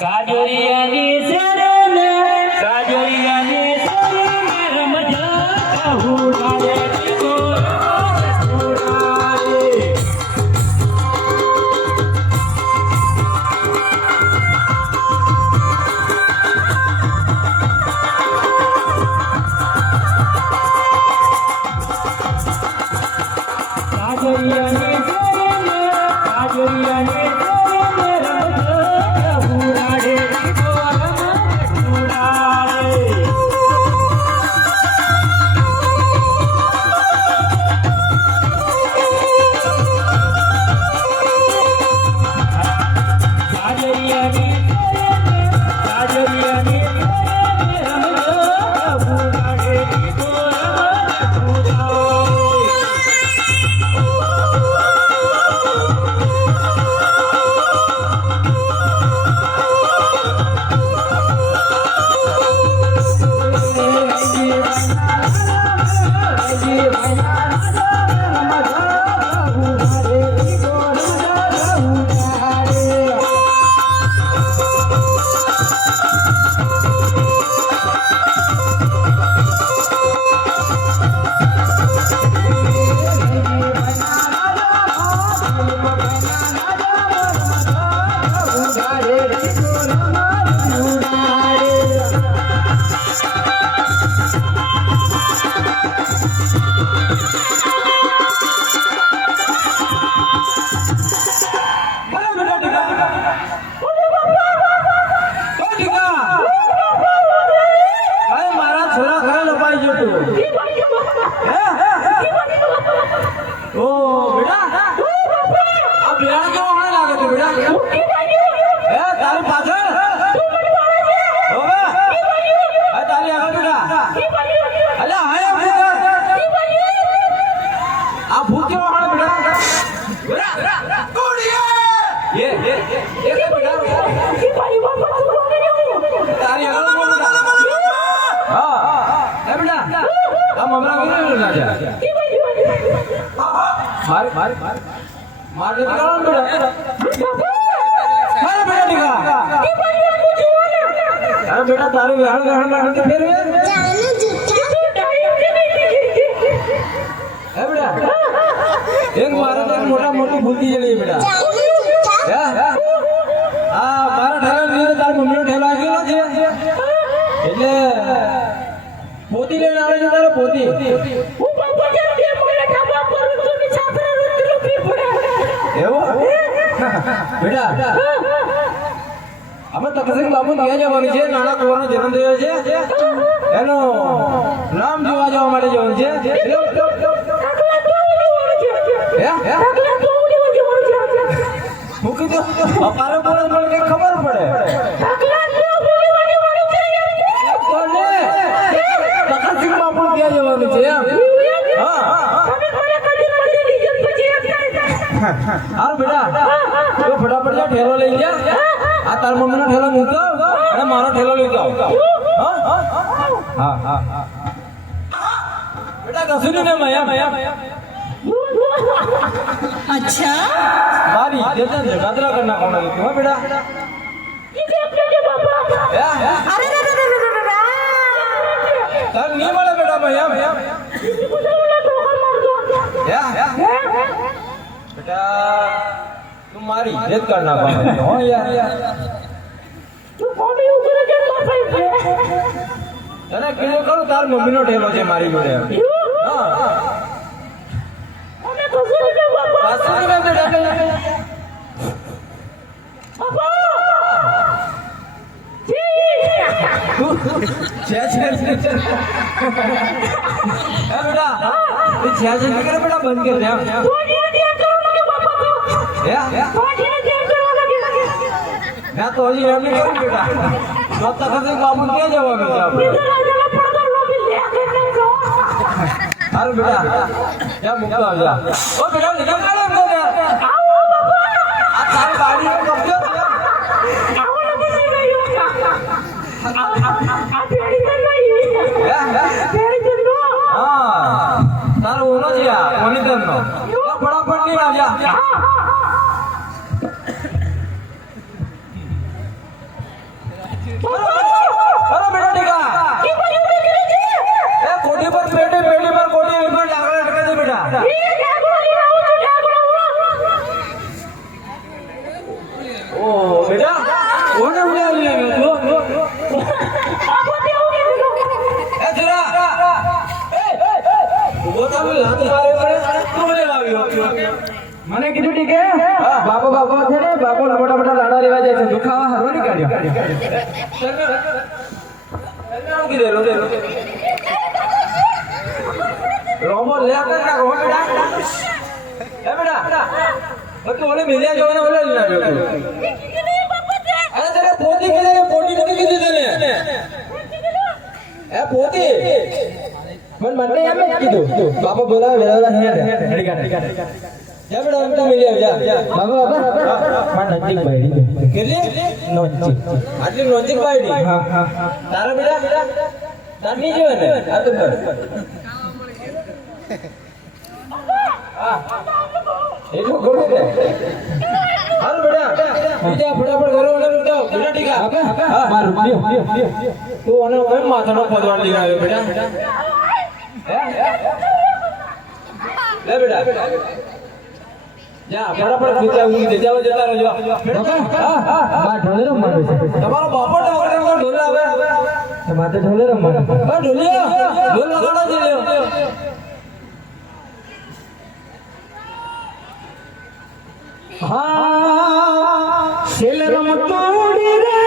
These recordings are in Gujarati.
સાજોરિયાની શરણે સાજોરિયાની શરણે રમજા હુડારે बेटा तारे एक मारा तो मोटा मोटी भूलती चली बेटा हाँ मारा ठेला नहीं तार मम्मी नो ठेला आगे ना એટલે પોતી લઈને આવે છે તારે પોતી હું બાપા જેમ કે મને ઠાબા કરું તો ની છાપરા રોજ કિલો પી પડે એવો બેટા અમે તકસીર બાપુ ત્યાં જવાનું છે નાના કુંવરનો જન્મ થયો છે એનો નામ જોવા જવા માટે જવાનું છે મૂકી દો અપારો બોલે મને ખબર પડે તકસીર બાપુ ત્યાં જવાનું છે હાર બેટા તો ફટાફટ જા ઠેલો લઈ જા આ તાર મમ્મીનો ઠેલો મૂકો અને મારો ઠેલો લઈ જાઓ હા હા હા બેટા કશું નહીં મયા अच्छा મારી જતા જગાદરા કરના કોણ તું હે બેટા अरे તાર નહીં મળે બેટા મયા बेटा तुम मारी इज्जत करना पाए हो यार तू कोणी उभे के माफी तने किलो करू तार मम्मी नो ઠેલો છે મારી જોડે હા અમે કસુર કે બાપા કસુર કે બેટા બાપા છે बेटा छे करे बेटा बंद कर दे मैं तो हजी एम नहीं करूं बेटा तो तक से बाबू क्या जवाब है अरे बेटा क्या मुक्ता हो जा ओ बेटा निकल ना ले अंदर आओ बाबा आप सारी गाड़ी में कब्जा किया आओ ना नहीं आप गाड़ी में नहीं है गाड़ी में हां મને કીધું ઠીક હે બાપો બાપો છે ને બાપો મોટા મોટા લાડા લેવા જાય છે દુખાવા હારો ની કાઢ્યો નામ કીધેલો રોમો લે આપણે કા રોમો બેટા એ બેટા બધું ઓલે મિલ્યા જવાના ઓલે ના જો અરે તને પોતી કીધે પોતી નથી કીધી તને એ પોતી મને એમ જ કીધું બાપા બોલાવે વેલા હેડ હેડી કાઢ જા બેટા એમ તો મિલ્યા જા બાપા બાપા માં નજીક બાયડી કેટલી નજીક આટલી નજીક બાયડી હા હા તારા બેટા નાની જો ને આ તો બસ એટલું ઘણું છે હાલ બેટા બીજા ફટાફટ ઘરે ઓને તો બેટા ટીકા હા માર લ્યો તું ઓને કેમ માથાનો પદવાડ લીગાવ્યો બેટા હે લે બેટા જા ફટાફટ ખીચા ઊંઘી દે જાવ જતા રહેજો હા હા બા ઢોલે રમવાનું છે તમારો બાપો ઢોલે આવે તમારે ઢોલે રમવાનું બા ઢોલિયો ઢોલ લગાડો જ લ્યો હા સેલ રમતોડી રે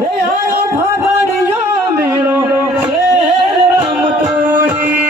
રે આયો ભાગડિયો મેળો સેલ રમતોડી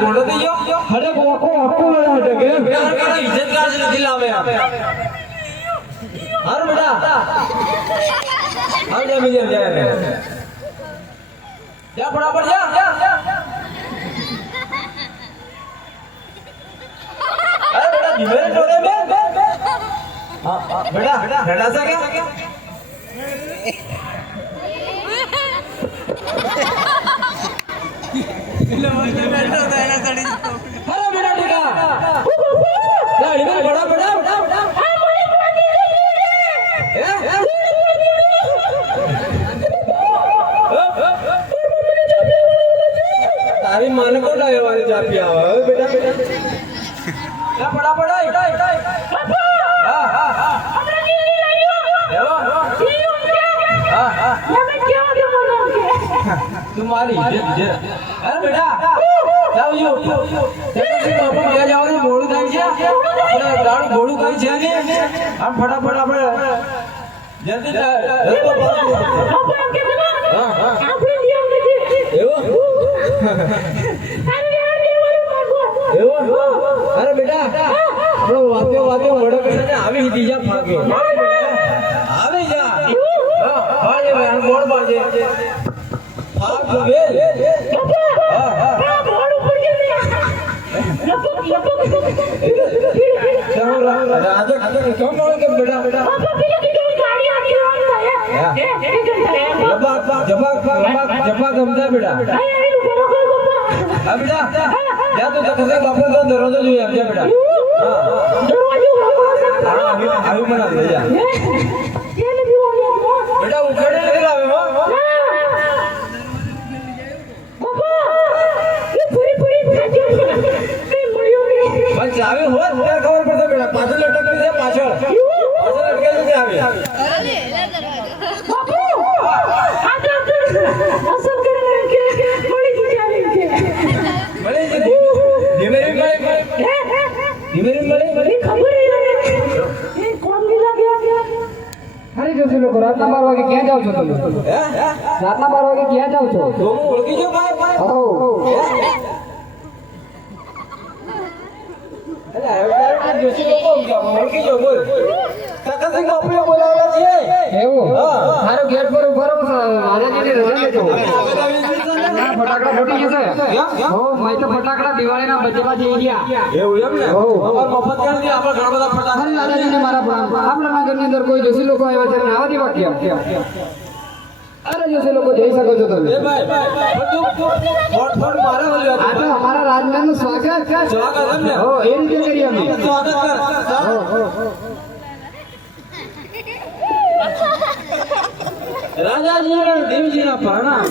ઘોડો થઈ ગયો હડે કોકો આખો હડે કે બેટા ઇજ્જત કાજ નથી લાવે હાર બેટા આવ જા મિજર જા જા ફટાફટ જા અરે બેટા ધીમે ડોરે બે હા બેટા રડા સા કે अरे बेटा टीका गाड़ी में बड़ा बड़ा तारी मान को डायो वाली चापी आवा बेटा बेटा क्या बड़ा बड़ा हां हां हां हमरा की लाइयो हेलो हां हां मैं क्या बोलोगे तुम्हारी इज्जत अरे बेटा જાવ જો તેથી બાપુ ગયા જાવ ને મોડું થાય છે આપણે ગાડી ઘોડું કઈ છે ને આમ ફટાફટ આપણે જલ્દી રસ્તો પાસ હા હા આપણે નિયમ નથી એવો એવો અરે બેટા આપણો વાતે વાતે વડો કરીને આવી દીજા ફાગે આવી જા હા હાજે બેન બોલ બાજે ફાગ ગેલ હા હા राजा क्यों बोल के बेटा बेटा जब्बा गमता बेटा बेटा क्या तो जब से बापू का दरवाजा जो है बेटा हां अभी बना दे जा बेटा उखड़े नहीं लावे हो बस चावे हो त्यार खबर પડતો બેટા પાછળ લટકતી છે પાછળ લટકેલી છે આવે બાપુ આ તો અસલ કરીને કે મળી જ ચાલે છે મળી જ ધીમેરી મળી ખબર એ કોણ ગીલા ગયા અરે જોશે લોકો રાતના 12 વાગે ક્યાં જાવ છો તમે રાતના 12 વાગે ક્યાં જાવ છો તો હું ઓળખી જો ભાઈ હો જોશી લોકો ઓળખી જો બોલ કાકા સિંહ બાપુએ બોલાવ્યા છે એવું હારો ગેટ પર ઉભો રહો રાજાજીની રજા લેજો ફટાકડા ફૂટી જશે કેમ? હો મેં તો ફટાકડા દિવાળીના બચેલા જઈ ગયા એવું એમ ને હો. અમાર મફત ક્યાં નથી, આપણે ઘણા બધા ફટાકડા અરે દાદાજીને મારા પ્રણામ આપણા નગરની અંદર કોઈ જોશી લોકો આવ્યા છે ને આવા જેવા ક્યાં અરે જોશી લોકો જઈ શકો છો તમે એ ભાઈ બધું ફોડ મારે ઓલી આ તો અમારા રાજમાનું સ્વાગત સ્વાગત એમ ને હો એ રીતે કરીએ અમે સ્વાગત કર હો હો રાજાજી અને દેવજીના પ્રણામ.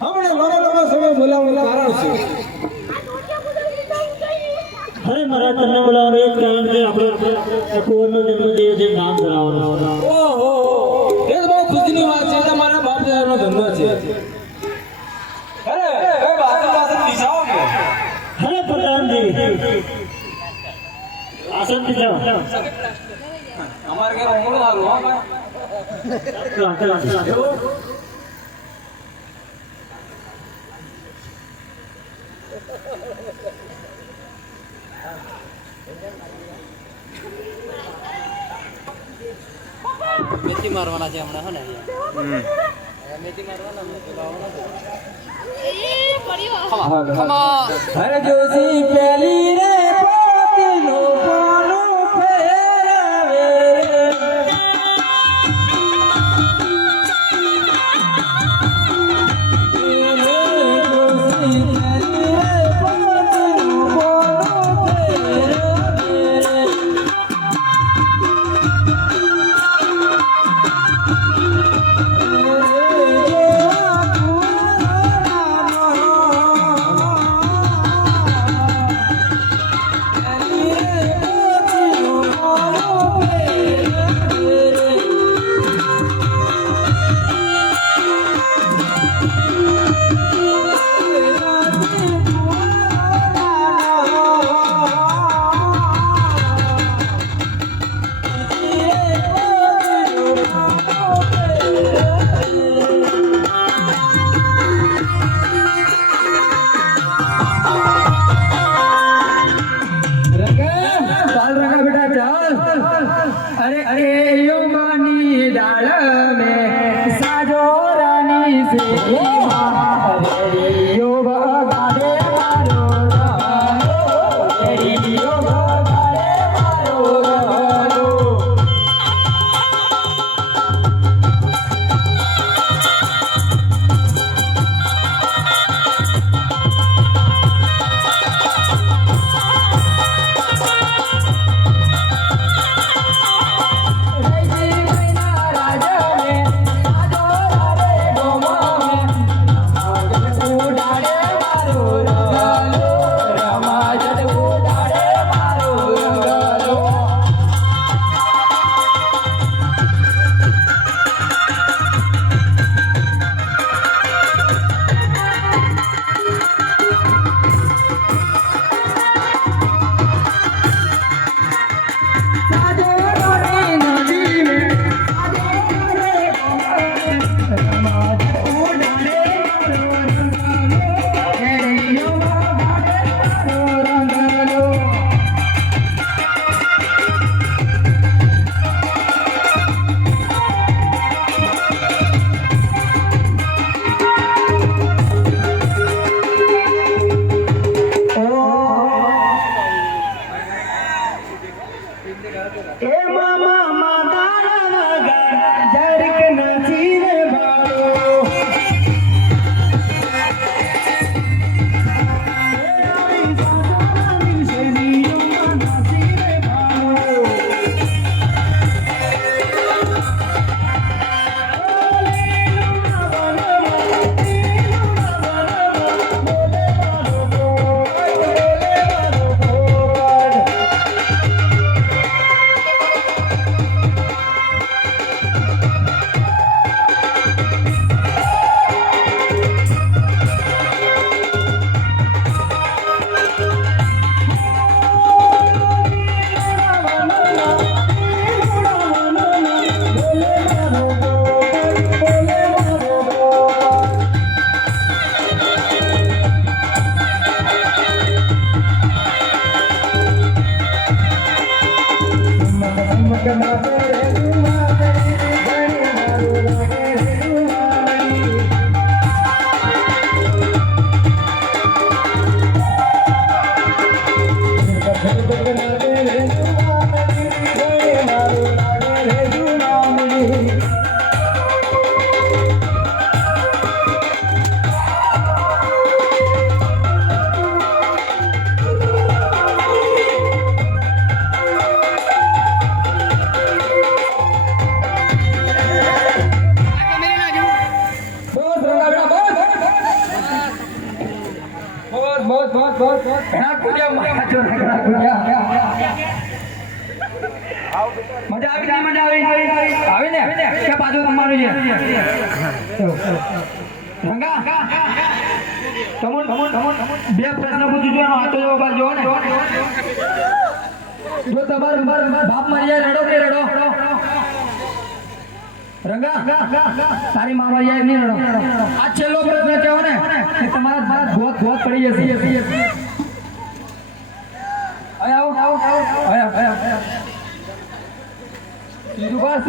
હમણાં લાંબા સમય બોલાવવાનું કારણ છે. અરે મારા તમને બોલાવવાનું એ જ કારણ કે આપણે કુંવરનો જન્મદિવસ છે, નામ ધરાવવાનું. ઓહો એ તો બહુ ખુશીની વાત છે. તમારા બાપ દાદાનો ધંધો છે. અરે એ વાસણ દિશાઓ કે અરે પ્રધાનજી આસન દીધા અમારે ઘરે ઊંઘ સારું હો ભાઈ. મેથી મારવાના છે હમણાં હે ને મેથી મારવાના અરે જોશી પેલી રે પોતીનો પોનો ફેરવે જોશી પેલી રે પોતીનો પોનો ફેરવે ચાલ રંગા બેટા ચાલ અરે અરે યોગાની ડાળ મે સાજો રાની સે અરે યોગ ગાડે મારો રાનો અરે યોગ ગાડે મારો રાનો Come on, ઘણા કૂદ્યા મારા જો ઘણા કૂદ્યા મજા આવી ને આવી ને કે બાજુ રમવાનું છે રંગા તમોન બે પ્રશ્ન પૂછું છું આતો જવાબ આપજો ને જો તમારો બાપ મરી જાય રડો કે રડો રંગા તારી માં મરી જાય નહીં રડો આ છેલ્લો પ્રશ્ન કહેવો ને કે તમારા ધોત પડી જશે આવો સીધું બસ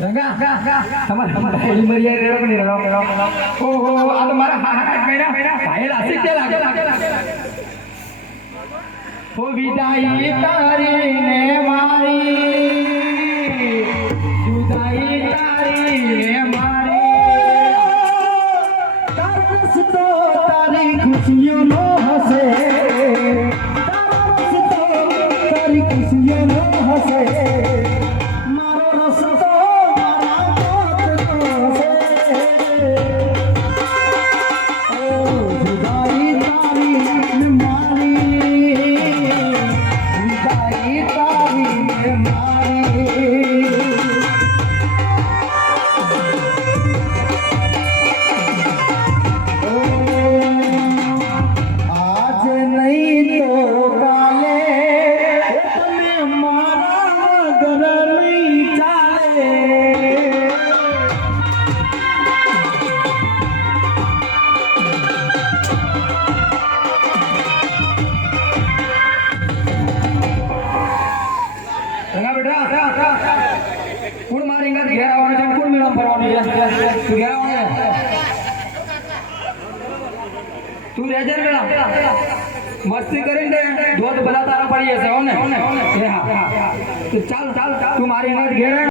રંગા તમારા પોલી મરી જાય રડો કે નહીં રડો ઓહો આ તો મારા હાથ મહિના ભાઈ રાશિ કે લાગે ઓ વિદાઈ તારી ને મારી જુદાઈ તારી ને મારી તારી ખુશીઓ નો હસે તારી ખુશીઓ નો હસે મારો રસ્તો મારા પોત હસે ઓ જુદાઈ તારી ને મારી જુદાઈ તારી ને મારી आज नहीं तो काले તમે મારા ઘર નહીં ચાલે બેટા કોણ મારી ઘર ઘેર આવવાનું છે કોણ મેળા ફરવાનું છે તું ઘેર આવવાનું છે તું રહેજે ને બેટા મસ્તી કરીને ધોધ બધા તારા પડી જશે હો ને હા ચાલ તું મારી ઘેર